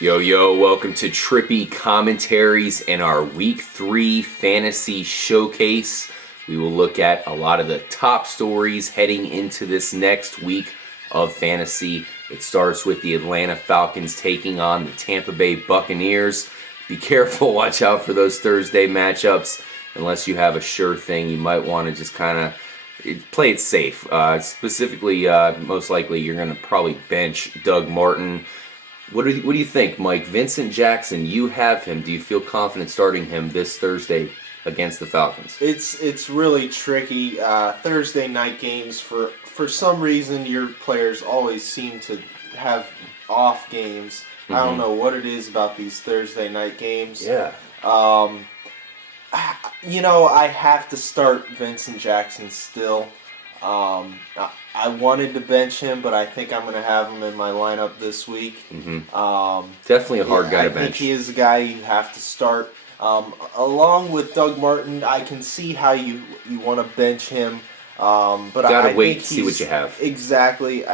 Yo, yo, welcome to Trippy Commentaries and our Week 3 Fantasy Showcase. We will look at a lot of the top stories heading into this next week of fantasy. It starts with the Atlanta Falcons taking on the Tampa Bay Buccaneers. Be careful, watch out for those Thursday matchups. Unless you have a sure thing, you might want to just kind of play it safe. Specifically, most likely you're going to probably bench Doug Martin. What do you think, Mike? Vincent Jackson, you have him. Do you feel confident starting him this Thursday against the Falcons? It's really tricky. Thursday night games, for some reason, your players always seem to have off games. I don't know what it is about these Thursday night games. Yeah. I have to start Vincent Jackson still. I wanted to bench him, but I think I'm going to have him in my lineup this week. Definitely a hard guy to I think bench. he is a guy you have to start. Along with Doug Martin, I can see how you want to bench him. But Gotta I wait think to see what you have. Exactly.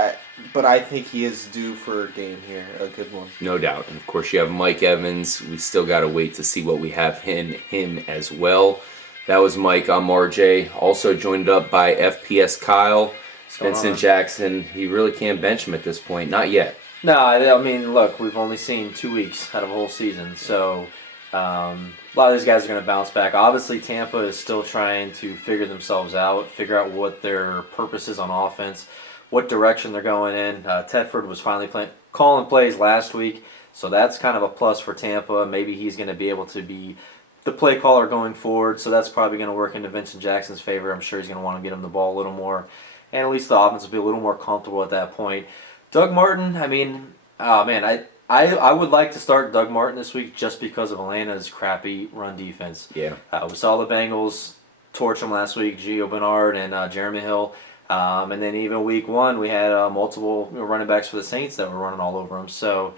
But I think he is due for a game here, a good one. No doubt. And of course, you have Mike Evans. We still got to wait to see what we have in him as well. That was Mike. I'm RJ. Also joined up by FPS Kyle. Vincent Jackson, he really can't bench him at this point. Not yet. No, I mean, look, we've only seen 2 weeks out of a whole season, so a lot of these guys are going to bounce back. Obviously, Tampa is still trying to figure themselves out, figure out what their purpose is on offense, what direction they're going in. Tedford was finally calling plays last week, so that's kind of a plus for Tampa. Maybe he's going to be able to be the play caller going forward, so that's probably going to work into Vincent Jackson's favor. I'm sure he's going to want to get him the ball a little more. And at least the offense will be a little more comfortable at that point. Doug Martin, I mean, oh man, I would like to start Doug Martin this week just because of Atlanta's crappy run defense. Yeah. We saw the Bengals torch them last week, Gio Bernard and Jeremy Hill. And then even week 1, we had multiple running backs for the Saints that were running all over them. So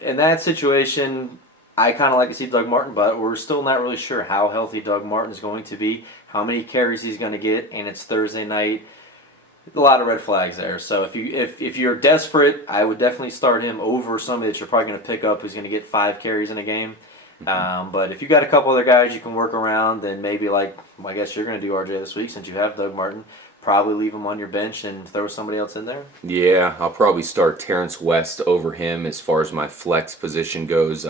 in that situation, I kind of like to see Doug Martin, but we're still not really sure how healthy Doug Martin is going to be, how many carries he's going to get, and it's Thursday night. A lot of red flags there. So if you're desperate, I would definitely start him over somebody that you're probably going to pick up who's going to get 5 carries in a game. But if you got a couple other guys you can work around, then maybe like I guess you're going to do RJ this week since you have Doug Martin. Probably leave him on your bench and throw somebody else in there. Yeah, I'll probably start Terrence West over him as far as my flex position goes.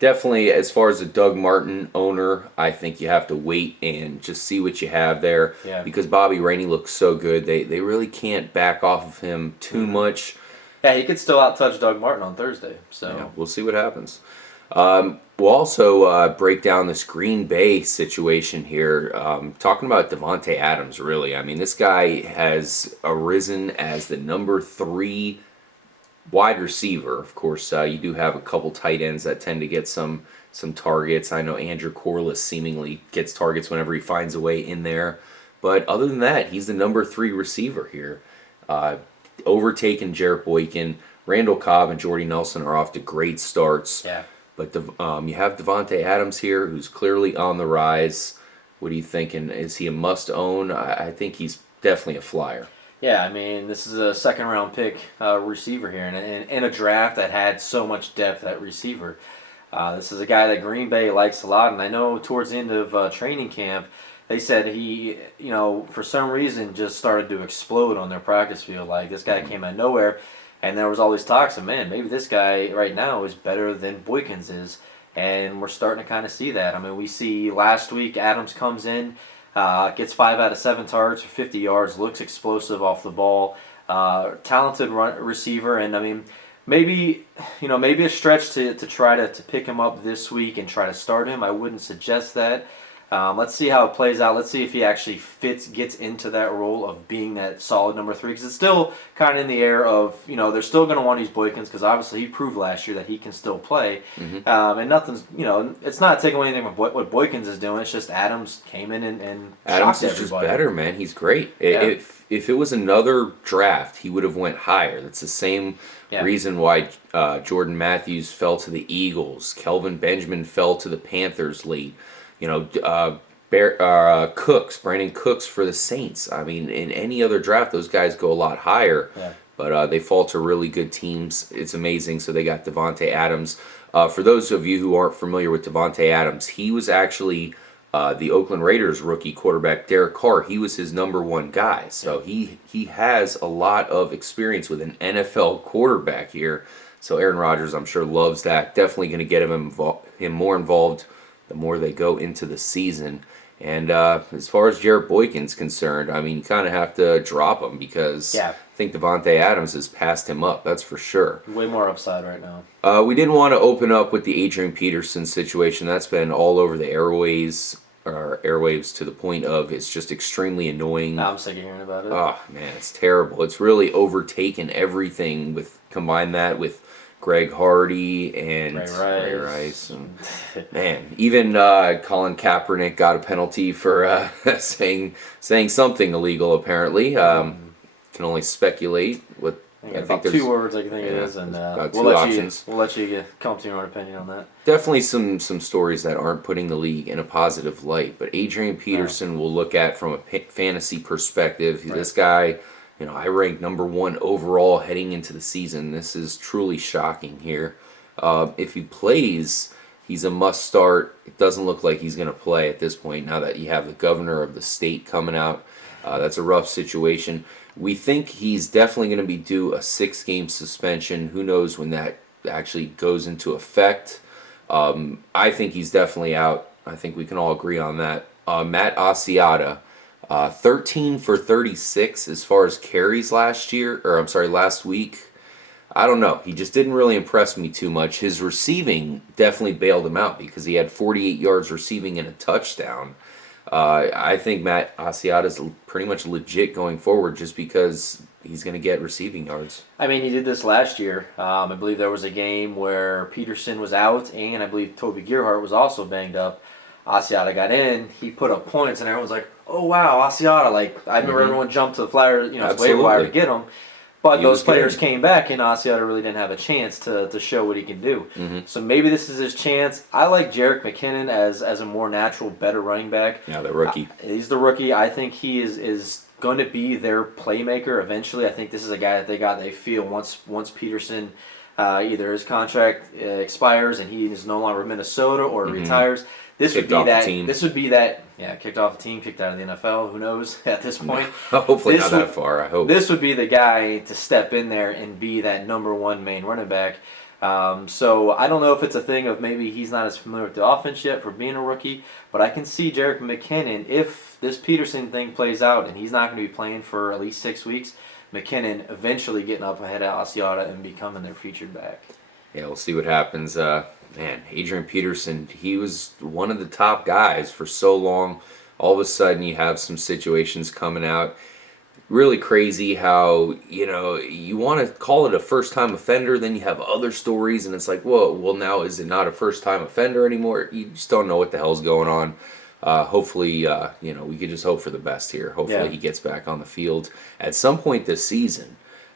Definitely, as far as a Doug Martin owner, I think you have to wait and just see what you have there. Yeah. Because Bobby Rainey looks so good. They really can't back off of him too much. Yeah, he could still outtouch Doug Martin on Thursday. So Yeah, we'll see what happens. We'll also break down this Green Bay situation here. Talking about Davante Adams, really. I mean, this guy has arisen as the number 3 wide receiver. Of course, you do have a couple tight ends that tend to get some targets. I know Andrew Corliss seemingly gets targets whenever he finds a way in there. But other than that, he's the number 3 receiver here. Overtaking Jarrett Boykin. Randall Cobb and Jordy Nelson are off to great starts. yeah. But you have Davante Adams here, who's clearly on the rise. What are you thinking? Is he a must-own? I think he's definitely a flyer. Yeah, I mean, this is a second-round pick receiver here in a draft that had so much depth at receiver. This is a guy that Green Bay likes a lot, and I know towards the end of training camp, they said he, for some reason just started to explode on their practice field. Like, this guy came out of nowhere. And there was always talks of, man, maybe this guy right now is better than Boykins is. And we're starting to kind of see that. I mean, we see last week Adams comes in, gets 5 out of 7 targets for 50 yards, looks explosive off the ball, talented receiver. And, I mean, maybe a stretch to try to pick him up this week and try to start him. I wouldn't suggest that. Let's see how it plays out. Let's see if he actually gets into that role of being that solid number 3. Because it's still kind of in the air of, they're still going to want to use Boykins because obviously he proved last year that he can still play. And nothing's, it's not taking away anything from what Boykins is doing. It's just Adams came in and Adams shocked is just everybody. better, man. He's great. Yeah. If it was another draft, he would have went higher. That's the same reason why Jordan Matthews fell to the Eagles. Kelvin Benjamin fell to the Panthers late. Brandon Cooks for the Saints. I mean, in any other draft, those guys go a lot higher. Yeah. but they fall to really good teams. It's amazing. So they got Devontae Adams. For those of you who aren't familiar with Devontae Adams, he was actually the Oakland Raiders rookie quarterback Derek Carr. He was his number one guy. So he has a lot of experience with an NFL quarterback here. So Aaron Rodgers, I'm sure, loves that. Definitely going to get him more involved the more they go into the season. And as far as Jarrett Boykin's concerned, I mean, you kind of have to drop him because I think Devontae Adams has passed him up. That's for sure. Way more upside right now. We didn't want to open up with the Adrian Peterson situation. That's been all over the airwaves to the point of it's just extremely annoying. I'm sick of hearing about it. Oh, man, it's terrible. It's really overtaken everything. Combine that with Greg Hardy and Ray Rice. And, man, even Colin Kaepernick got a penalty for saying something illegal, apparently. Can only speculate. I think there's 2 words I can think it is, and we'll let you come to your own opinion on that. Definitely some stories that aren't putting the league in a positive light, but Adrian Peterson will look at from a fantasy perspective. Right. This guy, I ranked number 1 overall heading into the season. This is truly shocking here. If he plays, he's a must start. It doesn't look like he's going to play at this point now that you have the governor of the state coming out. That's a rough situation. We think he's definitely going to be due a 6-game suspension. Who knows when that actually goes into effect. I think he's definitely out. I think we can all agree on that. Matt Asiata, 13 for 36 as far as carries last week. I don't know. He just didn't really impress me too much. His receiving definitely bailed him out because he had 48 yards receiving and a touchdown. I think Matt Asiata is pretty much legit going forward just because he's going to get receiving yards. I mean, he did this last year. I believe there was a game where Peterson was out, and I believe Toby Gerhart was also banged up. Asiata got in. He put up points, and everyone's like, "Oh wow, Asiata!" Like I remember everyone jumped to the flyer, waiver wire to get him. But those players came back, and Asiata really didn't have a chance to show what he can do. Mm-hmm. So maybe this is his chance. I like Jerick McKinnon as a more natural, better running back. Yeah, the rookie. He's the rookie. I think he is going to be their playmaker eventually. I think this is a guy that they feel once Peterson either his contract expires and he is no longer with Minnesota or retires. This would be that. Yeah, kicked off the team, kicked out of the NFL. Who knows at this point? Hopefully not that far. I hope this would be the guy to step in there and be that number 1 main running back. So I don't know if it's a thing of maybe he's not as familiar with the offense yet for being a rookie, but I can see Jerick McKinnon, if this Peterson thing plays out and he's not going to be playing for at least 6 weeks, McKinnon eventually getting up ahead of Asiata and becoming their featured back. Yeah, we'll see what happens. Man, Adrian Peterson, he was one of the top guys for so long. All of a sudden, you have some situations coming out. Really crazy how, you want to call it a first-time offender, then you have other stories, and it's like, whoa, well, now is it not a first-time offender anymore? You just don't know what the hell's going on. Hopefully, we could just hope for the best here. Hopefully he gets back on the field at some point this season.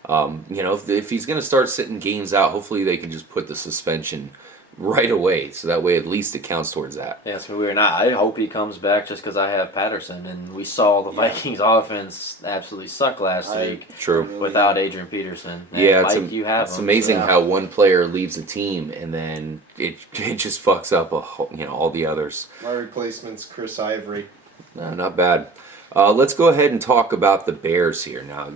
If he's going to start sitting games out, hopefully they can just put the suspension right away, so that way at least it counts towards that. Yeah, it's weird. I hope he comes back just because I have Patterson, and we saw the Vikings offense absolutely suck last week. True. Without Adrian Peterson. And it's amazing how one player leaves a team and then it just fucks up all the others. My replacement's Chris Ivory. No, not bad. Let's go ahead and talk about the Bears here now.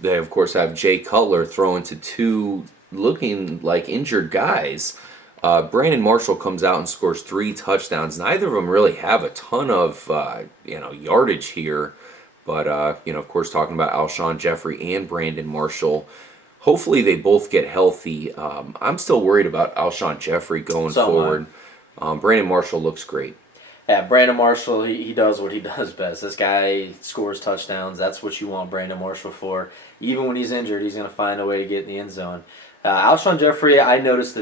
They of course have Jay Cutler throwing to 2 looking like injured guys. Brandon Marshall comes out and scores 3 touchdowns. Neither of them really have a ton of yardage here, but of course talking about Alshon Jeffrey and Brandon Marshall. Hopefully they both get healthy. I'm still worried about Alshon Jeffrey going forward. Brandon Marshall looks great. Yeah, Brandon Marshall, he does what he does best. This guy scores touchdowns. That's what you want Brandon Marshall for. Even when he's injured, he's going to find a way to get in the end zone. Alshon Jeffrey, I noticed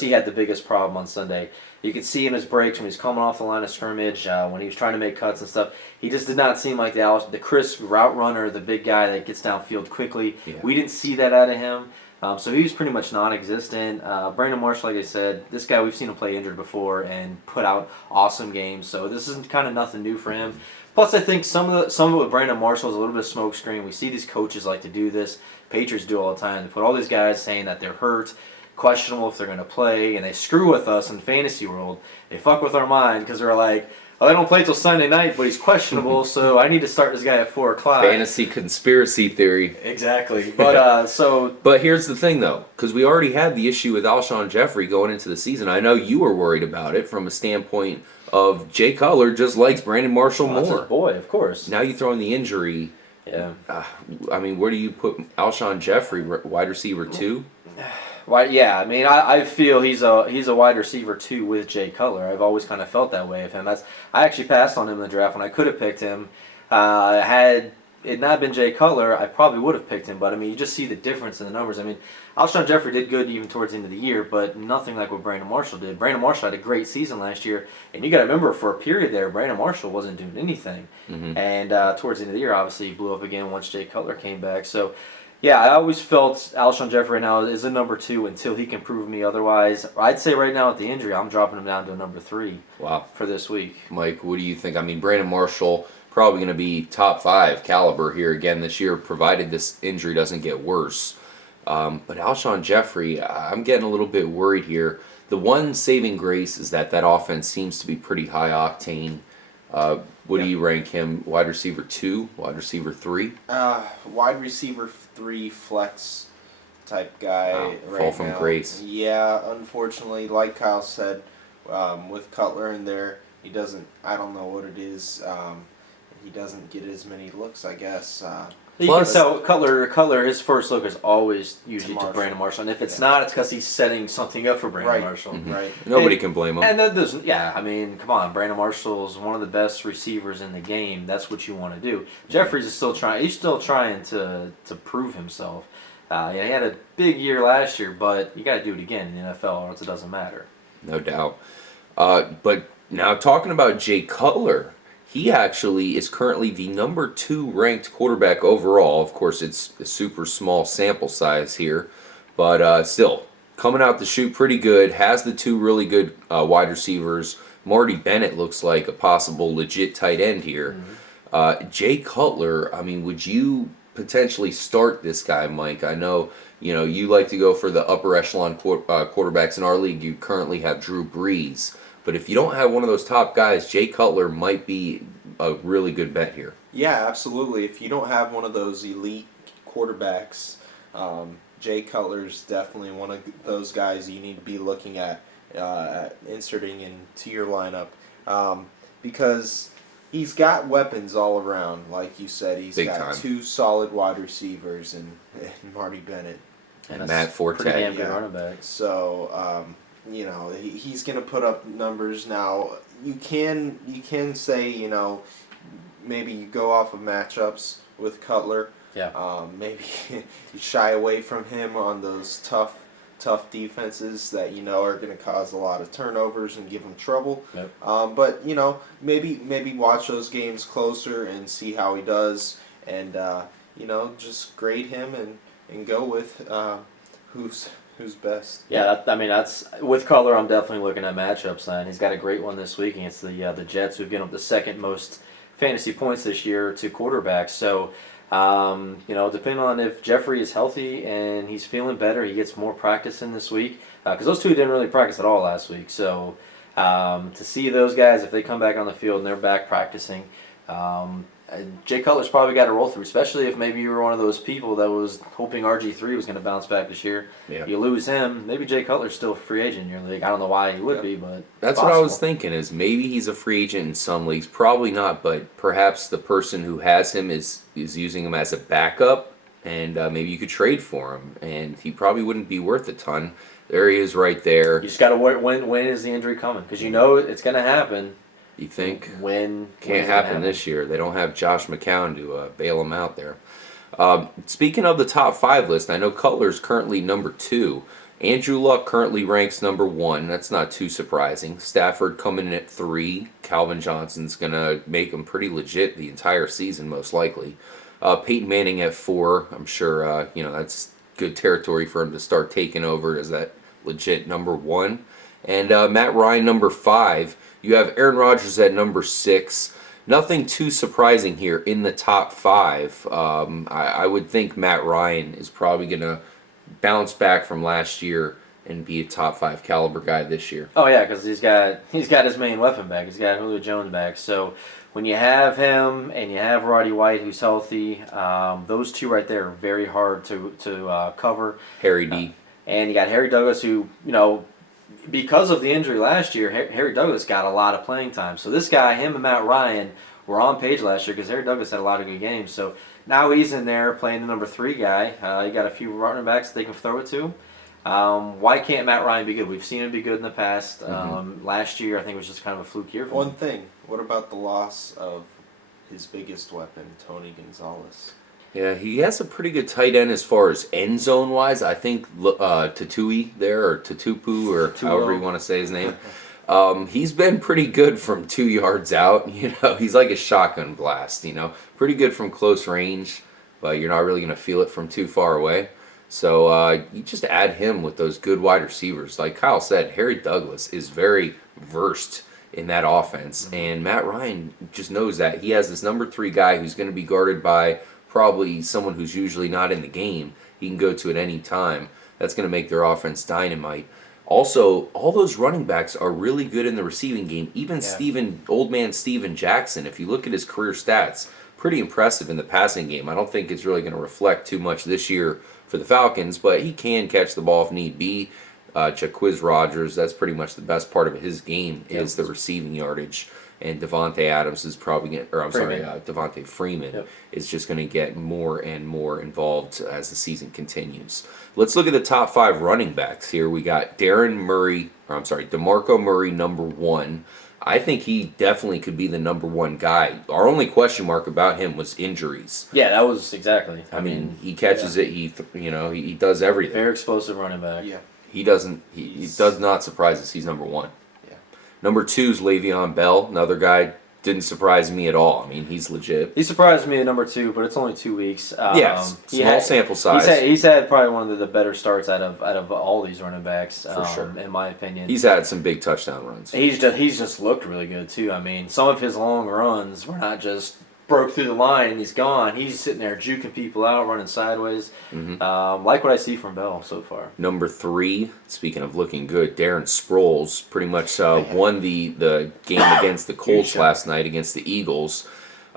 he had the biggest problem on Sunday. You could see in his breaks when he was coming off the line of scrimmage, when he was trying to make cuts and stuff, he just did not seem like the crisp route runner, the big guy that gets downfield quickly. Yeah. We didn't see that out of him. So he was pretty much non-existent. Brandon Marshall, like I said, this guy we've seen him play injured before and put out awesome games. So this is kind of nothing new for him. Plus, I think some of it with Brandon Marshall is a little bit of smoke screen. We see these coaches like to do this. Patriots do all the time. They put all these guys saying that they're hurt, questionable if they're going to play, and they screw with us in fantasy world. They fuck with our mind because they're like, oh, they don't play till Sunday night, but he's questionable, so I need to start this guy at 4 o'clock. Fantasy conspiracy theory. Exactly. But But here's the thing, though, because we already had the issue with Alshon Jeffrey going into the season. I know you were worried about it from a standpoint of Jay Cutler just likes Brandon Marshall that's more. his boy, of course. Now you throw in the injury. Yeah. I mean, where do you put Alshon Jeffrey, wide receiver 2? Right, yeah, I mean, I feel he's a wide receiver too with Jay Cutler. I've always kind of felt that way of him. I actually passed on him in the draft when I could have picked him. Had it not been Jay Cutler, I probably would have picked him. But I mean, you just see the difference in the numbers. I mean, Alshon Jeffrey did good even towards the end of the year, but nothing like what Brandon Marshall did. Brandon Marshall had a great season last year, and you got to remember for a period there, Brandon Marshall wasn't doing anything. Mm-hmm. And towards the end of the year, obviously, he blew up again once Jay Cutler came back. So. Yeah, I always felt Alshon Jeffrey now is a number 2 until he can prove me otherwise. I'd say right now with the injury, I'm dropping him down to a number 3. Wow. For this week. Mike, what do you think? I mean, Brandon Marshall probably going to be top 5 caliber here again this year, provided this injury doesn't get worse. But Alshon Jeffrey, I'm getting a little bit worried here. The one saving grace is that offense seems to be pretty high octane. What do you rank him? Wide receiver 2, wide receiver 3? Wide receiver 3 flex type guy. Wow, right fall from now. grace. Yeah, unfortunately, like Kyle said, with Cutler in there, he doesn't. I don't know what it is. He doesn't get as many looks, I guess. You can tell Cutler, his first look is always usually to Marshall. Brandon Marshall, and if it's not, it's because he's setting something up for Brandon Marshall. Mm-hmm. Right. Nobody can blame him. And then there's, I mean, come on, Brandon Marshall's one of the best receivers in the game. That's what you want to do. Jeffries is still trying. He's still trying to prove himself. He had a big year last year, but you got to do it again in the NFL, or else it doesn't matter. No doubt. But now talking about Jay Cutler, he actually is currently the number 2 ranked quarterback overall. Of course, it's a super small sample size here, but still coming out the chute pretty good. Has the 2 really good wide receivers. Marty Bennett looks like a possible legit tight end here. Mm-hmm. Jay Cutler, I mean, would you potentially start this guy, Mike? I know you like to go for the upper echelon quarterbacks in our league. You currently have Drew Brees. But if you don't have one of those top guys, Jay Cutler might be a really good bet here. Yeah, absolutely. If you don't have one of those elite quarterbacks, Jay Cutler's definitely one of those guys you need to be looking at inserting into your lineup because he's got weapons all around. Like you said, he's Big got time. 2 solid wide receivers and Marty Bennett. And Matt Forte. Pretty damn good running back. So, he's going to put up numbers now. You can say, maybe you go off of matchups with Cutler. Yeah. Maybe you shy away from him on those tough defenses that are going to cause a lot of turnovers and give him trouble. Yep. But maybe watch those games closer and see how he does, and just grade him and go with who's best. Yeah, that's with Cutler. I'm definitely looking at matchups, and he's got a great one this week against the Jets, who've given up the 2nd most fantasy points this year to quarterbacks. So, depending on if Jeffrey is healthy and he's feeling better, he gets more practice in this week because those 2 didn't really practice at all last week. So, to see those guys if they come back on the field and they're back practicing. Jay Cutler's probably got to roll through, especially if maybe you were one of those people that was hoping RG3 was going to bounce back this year. Yeah. You lose him, maybe Jay Cutler's still a free agent in your league. I don't know why he would be, but that's what I was thinking. Is maybe he's a free agent in some leagues, probably not, but perhaps the person who has him is using him as a backup, and maybe you could trade for him, and he probably wouldn't be worth a ton. There he is, right there. You just got to wait. When is the injury coming? Because it's going to happen. You think? When Can't happen this year. They don't have Josh McCown to bail him out there. Speaking of the top 5 list, I know Cutler's currently number 2. Andrew Luck currently ranks number 1. That's not too surprising. Stafford coming in at 3. Calvin Johnson's going to make him pretty legit the entire season, most likely. Peyton Manning at 4. I'm sure that's good territory for him to start taking over as that legit number 1. And Matt Ryan, number 5. You have Aaron Rodgers at number 6. Nothing too surprising here in the top 5. I would think Matt Ryan is probably going to bounce back from last year and be a top 5 caliber guy this year. Oh yeah, because he's got his main weapon back. He's got Julio Jones back. So when you have him and you have Roddy White, who's healthy, those two right there are very hard to cover. Harry D. And you got Harry Douglas, who, because of the injury last year, Harry Douglas got a lot of playing time. So this guy, him and Matt Ryan, were on page last year because Harry Douglas had a lot of good games. So now he's in there playing the number 3 guy. You got a few running backs they can throw it to. Why can't Matt Ryan be good? We've seen him be good in the past. Last year, I think it was just kind of a fluke year for him. One thing, what about the loss of his biggest weapon, Tony Gonzalez? Yeah, he has a pretty good tight end as far as end zone wise. I think Tatui there, or Tatupu, or however you want to say his name. He's been pretty good from 2 yards out. He's like a shotgun blast. Pretty good from close range, but you're not really going to feel it from too far away. So you just add him with those good wide receivers. Like Kyle said, Harry Douglas is very versed in that offense, and Matt Ryan just knows that. He has this number 3 guy who's going to be guarded by probably someone who's usually not in the game. He can go to at any time. That's going to make their offense dynamite. Also, all those running backs are really good in the receiving game. Even old man Steven Jackson, if you look at his career stats, pretty impressive in the passing game. I don't think it's really going to reflect too much this year for the Falcons, but he can catch the ball if need be. Jaquiz Rogers, that's pretty much the best part of his game is the receiving yardage. And Devontae Adams is probably going to, Devontae Freeman is just going to get more and more involved as the season continues. Let's look at the top 5 running backs here. We got DeMarco Murray, number 1. I think he definitely could be the number 1 guy. Our only question mark about him was injuries. Yeah, that was exactly. I mean, he catches it. He does everything. Very explosive running back. Yeah. He does not surprise us. He's number 1. Yeah. Number 2 is Le'Veon Bell, another guy. Didn't surprise me at all. I mean, he's legit. He surprised me at number 2, but it's only 2 weeks. Yes, small sample size. He's had probably one of the better starts out of all these running backs, for sure, in my opinion. He's had some big touchdown runs. He's just looked really good too. I mean, some of his long runs were not just broke through the line and he's gone. He's sitting there juking people out, running sideways. Like what I see from Bell so far. Number 3, speaking of looking good, Darren Sproles pretty much won the game against the Colts last night against the Eagles.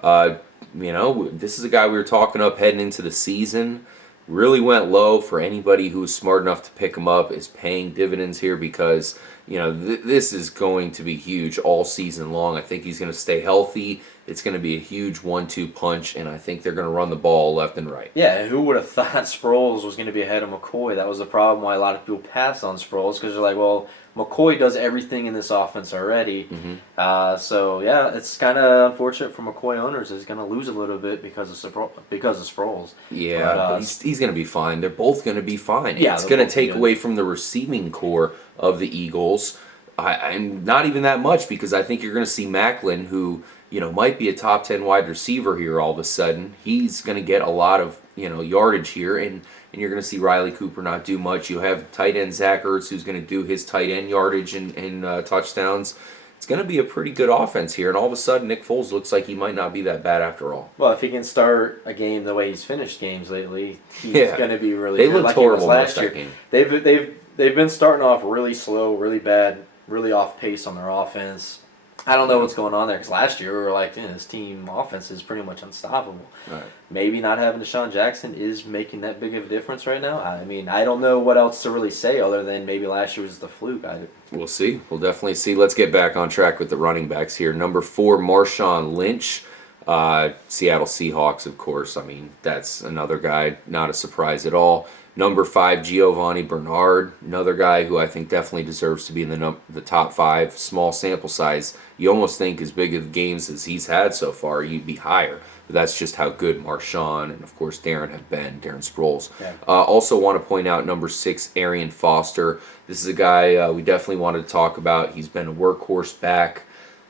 This is a guy we were talking up heading into the season. Really went low. For anybody who was smart enough to pick him up is paying dividends here because this is going to be huge all season long. I think he's going to stay healthy. It's going to be a huge 1-2 punch, and I think they're going to run the ball left and right. Yeah, who would have thought Sproles was going to be ahead of McCoy? That was the problem why a lot of people passed on Sproles because they're like, well, McCoy does everything in this offense already. So yeah, it's kind of unfortunate for McCoy owners. He's going to lose a little bit because of Sproles. Yeah, but he's going to be fine. They're both going to be fine. Yeah, it's going to take away from the receiving core of the Eagles. I'm not even that much because I think you're going to see Macklin, who might be a top 10 wide receiver here all of a sudden. He's going to get a lot of yardage here, and you're going to see Riley Cooper not do much. You have tight end Zach Ertz, who's going to do his tight end yardage and touchdowns. It's going to be a pretty good offense here, and all of a sudden Nick Foles looks like he might not be that bad after all. Well, if he can start a game the way he's finished games lately, he's going to be really good. They looked horrible last year. Game. They've been starting off really slow, really bad, really off pace on their offense. I don't know what's going on there because last year we were like, this team offense is pretty much unstoppable. Right. Maybe not having Deshaun Jackson is making that big of a difference right now. I mean, I don't know what else to really say other than maybe last year was the fluke. We'll see. We'll definitely see. Let's get back on track with the running backs here. Number 4, Marshawn Lynch. Seattle Seahawks, of course. I mean, that's another guy, not a surprise at all. Number 5, Giovanni Bernard, another guy who I think definitely deserves to be in the top 5. Small sample size. You almost think as big of games as he's had so far, you'd be higher. But that's just how good Marshawn and, of course, Darren have been, Darren Sproles. Yeah. Also want to point out number 6, Arian Foster. This is a guy we definitely wanted to talk about. He's been a workhorse back.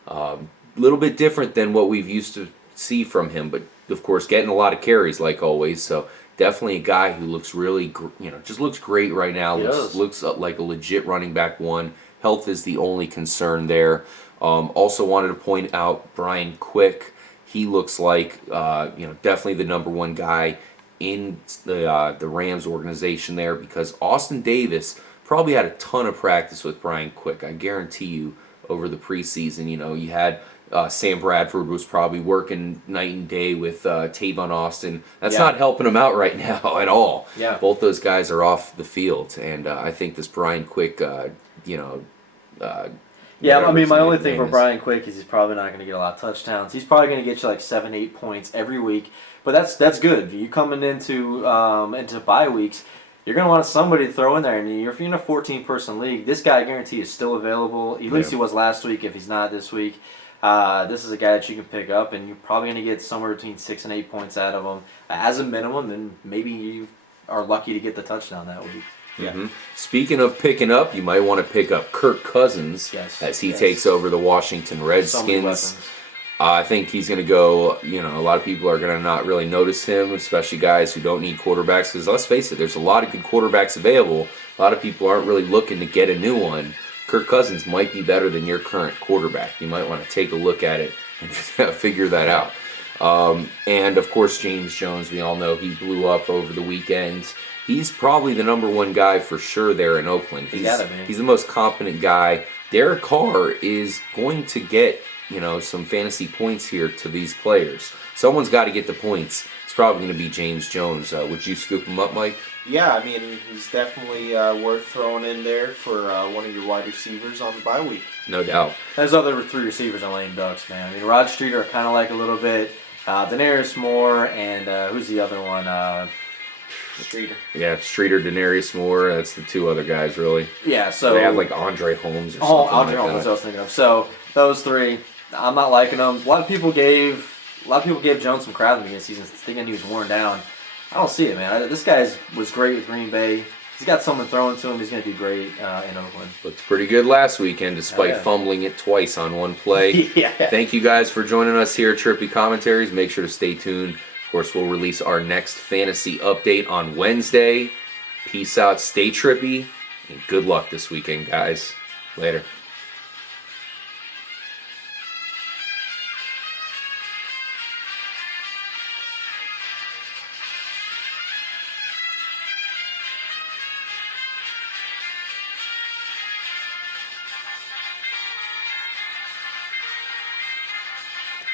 A little bit different than what we've used to see from him, but, of course, getting a lot of carries like always, so definitely a guy who looks really, just looks great right now. He does. Looks like a legit running back one. Health is the only concern there. Also wanted to point out Brian Quick. He looks like definitely the number one guy in the Rams organization there, because Austin Davis probably had a ton of practice with Brian Quick. I guarantee you over the preseason, you had Sam Bradford was probably working night and day with Tavon Austin. That's not helping him out right now at all. Yeah. Both those guys are off the field, and I think this Brian Quick, Yeah, I mean, my only thing name for is. Brian Quick is he's probably not going to get a lot of touchdowns. He's probably going to get you like 7-8 points every week, but that's good. You coming into bye weeks, you're going to want somebody to throw in there. I mean, if you're in a 14-person league, this guy, I guarantee, is still available. At least he was last week. If he's not this week, this is a guy that you can pick up, and you're probably going to get somewhere between 6 and 8 points out of him as a minimum. And maybe you are lucky to get the touchdown that week. Yeah. Mm-hmm. Speaking of picking up, you might want to pick up Kirk Cousins as he takes over the Washington Redskins. I think he's going to go, a lot of people are going to not really notice him, especially guys who don't need quarterbacks, because let's face it, there's a lot of good quarterbacks available. A lot of people aren't really looking to get a new one. Kirk Cousins might be better than your current quarterback. You might want to take a look at it and figure that out. And, of course, James Jones, we all know he blew up over the weekend. He's probably the number one guy for sure there in Oakland. He's the most competent guy. Derek Carr is going to get, some fantasy points here to these players. Someone's got to get the points. It's probably going to be James Jones. Would you scoop him up, Mike? Yeah, I mean, he's definitely worth throwing in there for one of your wide receivers on the bye week. No doubt. There's other 3 receivers on lame ducks, man. I mean, Rod Streeter kind of like a little bit. Daenerys Moore, and who's the other one? Streeter. Yeah, Streeter, Denarius Moore. That's the 2 other guys, really. Yeah, so they have like Andre Holmes or something Andre like Holmes, that. I was thinking of. So those 3, I'm not liking them. A lot of people gave Jones some crap in the beginning of the season, thinking he was worn down. I don't see it, man. This guy was great with Green Bay. He's got someone throwing to him. He's going to do great in Oakland. Looked pretty good last weekend, despite fumbling it twice on one play. Yeah. Thank you guys for joining us here at Trippy Commentaries. Make sure to stay tuned. Of course, we'll release our next fantasy update on Wednesday. Peace out, stay trippy, and good luck this weekend, guys. Later.